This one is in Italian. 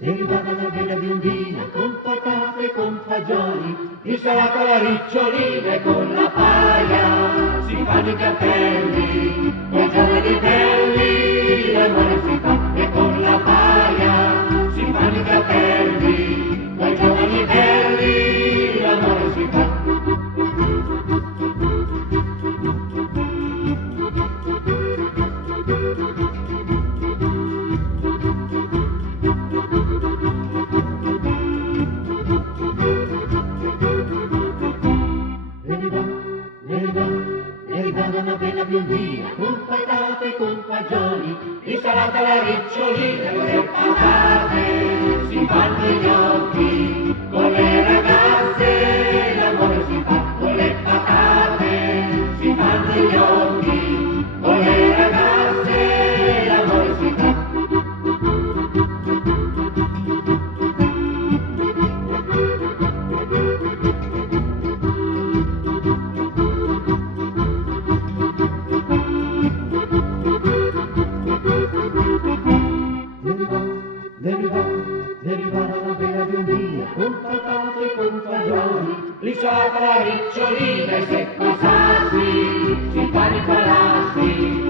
Deriva dalla bella biondina, con patate e con fagioli, insalata alla ricciolina e con la paia si fanno i capelli, quei giovani belli, l'amore si fa, e con la paia si fanno i capelli, quei giovani belli, l'amore si fa. Una bella biondina, con patate e con fagioli, insalata alla ricciolina, con le patate si fanno gli occhi, con le ragazze l'amore si fa, con le patate si fanno gli occhi, con le ragazze l'amore si fa. Derivava una bella biondina, con patate e con fagioli, l'insalata alla ricciolina e se coi sassi si fanno i palassi.